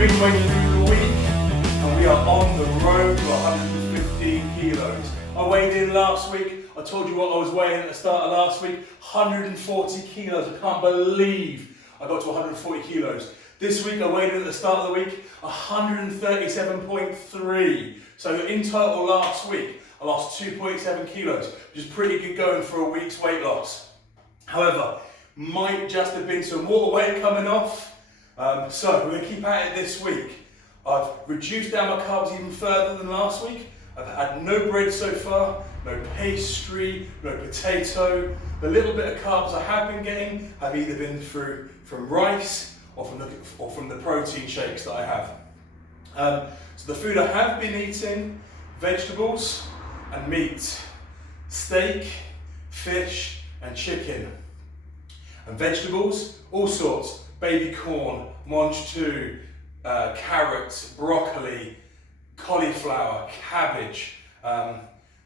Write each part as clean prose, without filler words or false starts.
midway through the week and we are on the road to 115 kilos. I weighed in last week. I told you what I was weighing at the start of last week, 140 kilos. I can't believe I got to 140 kilos. This week I weighed in at the start of the week, 137.3. So in total last week, I lost 2.7 kilos, which is pretty good going for a week's weight loss. However, might just have been some water weight coming off. So we're going to keep at it this week. I've reduced down my carbs even further than last week. I've had no bread so far, no pastry, no potato. The little bit of carbs I have been getting have either been from rice or from the protein shakes that I have. So the food I have been eating, vegetables and meat, steak, fish and chicken. And vegetables, all sorts, baby corn, mange tout, carrots, broccoli, cauliflower, cabbage,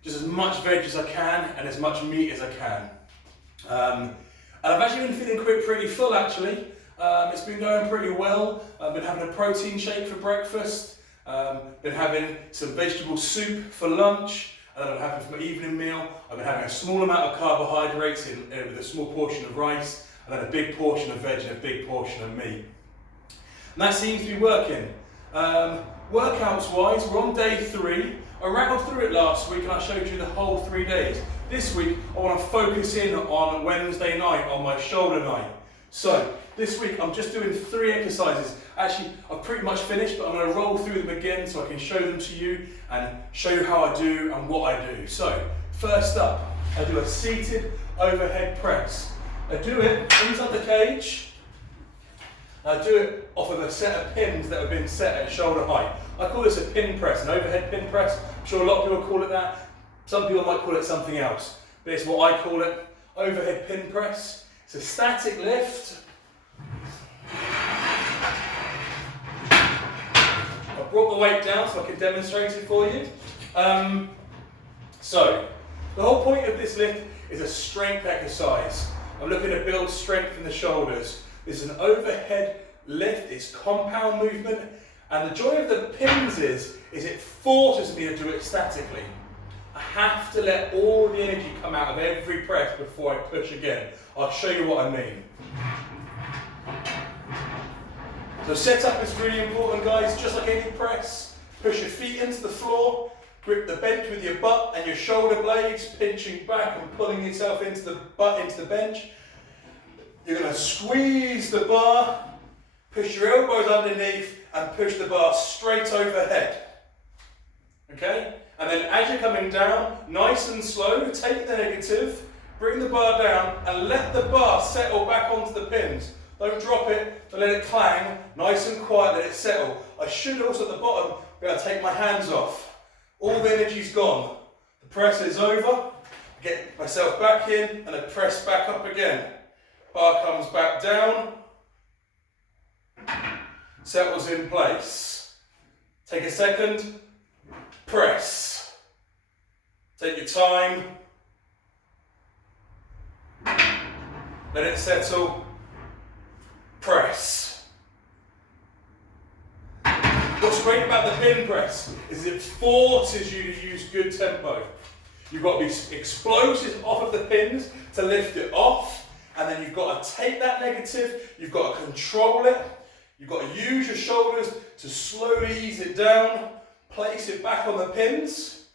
just as much veg as I can and as much meat as I can. And I've actually been feeling pretty full actually. It's been going pretty well. I've been having a protein shake for breakfast, been having some vegetable soup for lunch, and then I'm having for my evening meal. I've been having a small amount of carbohydrates with a small portion of rice, and then a big portion of veg and a big portion of meat. And that seems to be working. Workouts wise, we're on day 3. I rattled through it last week and I showed you the whole 3 days. This week I want to focus in on Wednesday night, on my shoulder night. So this week I'm just doing 3 exercises. Actually, I've pretty much finished, but I'm going to roll through them again so I can show them to you and show you how I do and what I do. So first up, I do a seated overhead press. I do it inside the cage. I do it off of a set of pins that have been set at shoulder height. I call this a pin press, an overhead pin press. I'm sure a lot of people call it that. Some people might call it something else, but it's what I call it, overhead pin press. It's a static lift. I brought the weight down so I can demonstrate it for you. So, the whole point of this lift is a strength exercise. I'm looking to build strength in the shoulders. This is an overhead lift, it's compound movement, and the joy of the pins is it forces me to do it statically. I have to let all the energy come out of every press before I push again. I'll show you what I mean. So setup is really important, guys, just like any press. Push your feet into the floor, grip the bench with your butt and your shoulder blades, pinching back and pulling yourself into the bench. You're going to squeeze the bar, push your elbows underneath and push the bar straight overhead. Okay? And then as you're coming down, nice and slow, take the negative, bring the bar down and let the bar settle back onto the pins. Don't drop it, don't let it clang, nice and quiet, let it settle. I should also at the bottom be able to take my hands off. All the energy's gone. The press is over, get myself back in and I press back up again. Bar comes back down, settles in place. Take a second, press. Take your time, let it settle, press. What's great about the pin press is it forces you to use good tempo. You've got to be explosive off of the pins to lift it off. And then you've got to take that negative, you've got to control it, you've got to use your shoulders to slowly ease it down, place it back on the pins,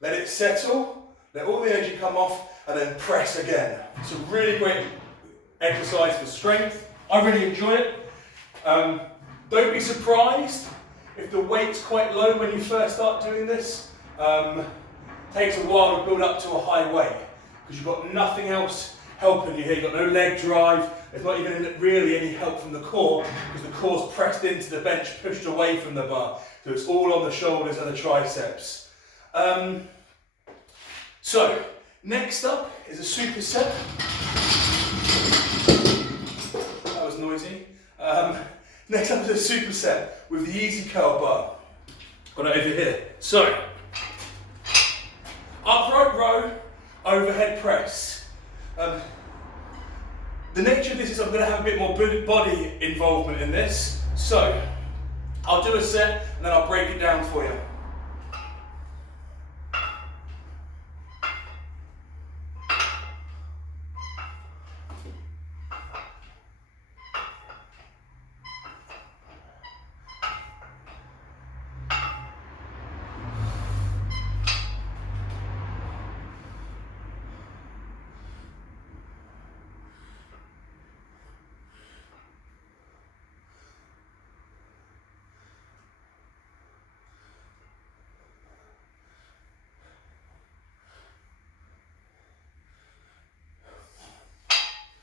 let it settle, let all the energy come off, and then press again. It's a really great exercise for strength. I really enjoy it. Don't be surprised if the weight's quite low when you first start doing this. It takes a while to build up to a high weight because you've got nothing else helping you here. You've got no leg drive, there's not even really any help from the core because the core's pressed into the bench, pushed away from the bar. So it's all on the shoulders and the triceps. So, next up is a superset. That was noisy. Next up is a superset with the easy curl bar. Got it over here. So, upright row, overhead press. The nature of this is I'm going to have a bit more body involvement in this. So, I'll do a set and then I'll break it down for you.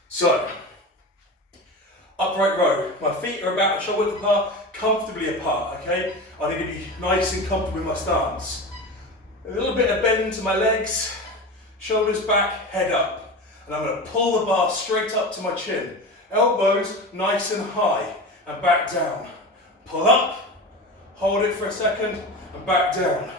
So, upright row. My feet are about a shoulder width apart, comfortably apart, okay? I need to be nice and comfortable with my stance. A little bit of bend to my legs, shoulders back, head up. And I'm going to pull the bar straight up to my chin. Elbows nice and high and back down. Pull up, hold it for a second and back down. And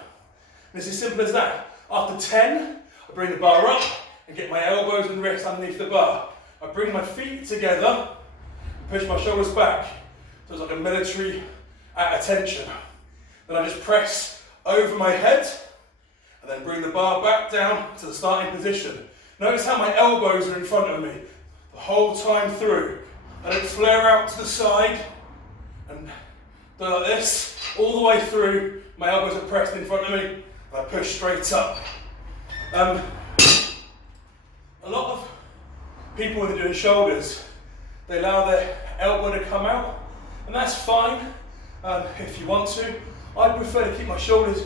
it's as simple as that. After 10, I bring the bar up and get my elbows and wrists underneath the bar. I bring my feet together and push my shoulders back. So it's like a military at attention. Then I just press over my head and then bring the bar back down to the starting position. Notice how my elbows are in front of me the whole time through. I don't flare out to the side and do like this all the way through. My elbows are pressed in front of me and I push straight up. A lot of people when they're doing shoulders, they allow their elbow to come out, and that's fine if you want to. I prefer to keep my shoulders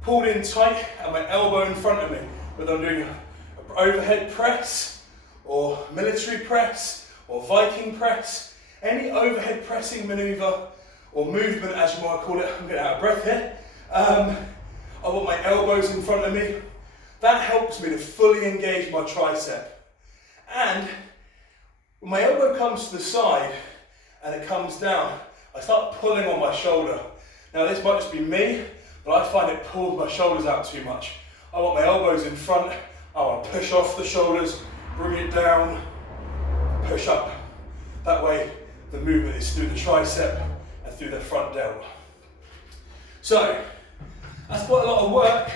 pulled in tight and my elbow in front of me, whether I'm doing an overhead press or military press or Viking press, any overhead pressing maneuver or movement as you might call it. I'm getting out of breath here. I want my elbows in front of me. That helps me to fully engage my tricep. And when my elbow comes to the side and it comes down, I start pulling on my shoulder. Now this might just be me, but I find it pulls my shoulders out too much. I want my elbows in front. I want to push off the shoulders, bring it down, push up. That way the movement is through the tricep and through the front delt. So that's quite a lot of work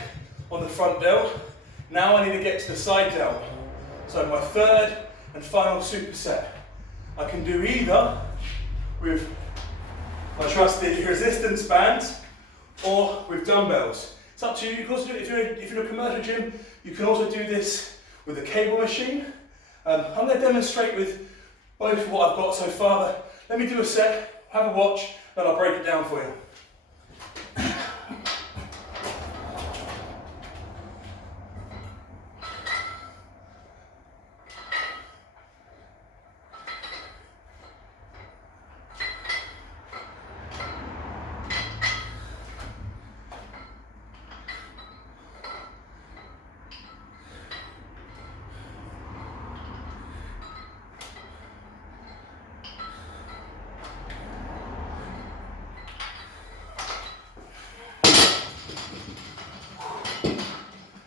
on the front delt. Now I need to get to the side delt. So my third and final superset. I can do either with my trusty resistance bands or with dumbbells. It's up to you. You can also do it if you're in a commercial gym. You can also do this with a cable machine. I'm going to demonstrate with both what I've got so far. Let me do a set, have a watch, and I'll break it down for you.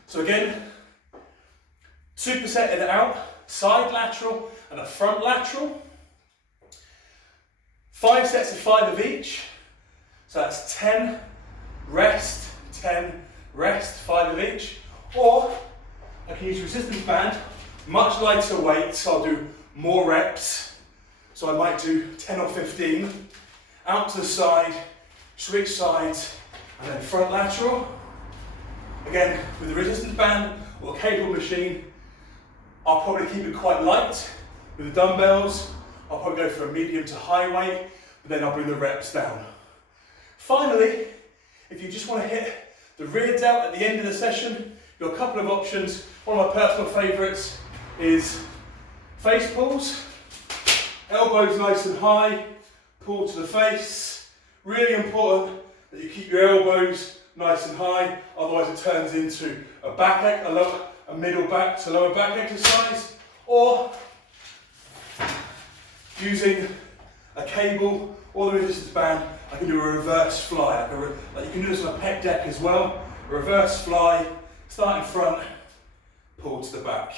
So again, supersetted it out, side lateral and a front lateral. 5 sets of 5 of each. So that's 10, rest, 5 of each. Or I can use resistance band, much lighter weight, so I'll do more reps. So I might do 10 or 15, out to the side, switch sides, and then front lateral. Again, with the resistance band or cable machine, I'll probably keep it quite light. With the dumbbells, I'll probably go for a medium to high weight, but then I'll bring the reps down. Finally, if you just want to hit the rear delt at the end of the session, you've got a couple of options. One of my personal favourites is face pulls. Elbows nice and high, pull to the face. Really important that you keep your elbows nice and high, otherwise it turns into a middle back to lower back exercise. Or using a cable or the resistance band, I can do a reverse fly. Like you can do this on a pec deck as well. A reverse fly, start in front, pull to the back.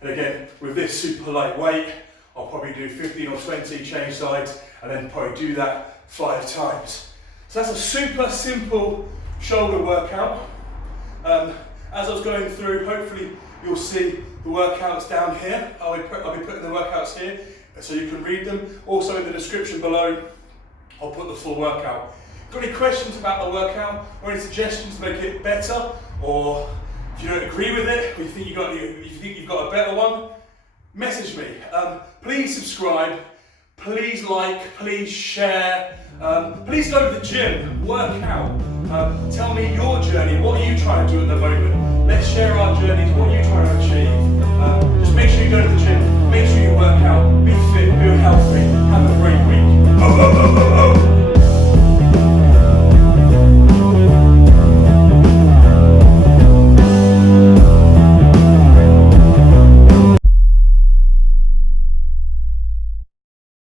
And again, with this super light weight, I'll probably do 15 or 20 change sides and then probably do that 5 times. So that's a super simple shoulder workout. As I was going through, hopefully you'll see the workouts down here. I'll be putting the workouts here so you can read them. Also in the description below, I'll put the full workout. Got any questions about the workout or any suggestions to make it better? Or if you don't agree with it, or you think you've got a better one, message me. Please subscribe, please like, please share. Please go to the gym, work out. Tell me your journey, what are you trying to do at the moment? Let's share our journeys, what are you trying to achieve? Just make sure you go to the gym, make sure you work out, be fit, be healthy.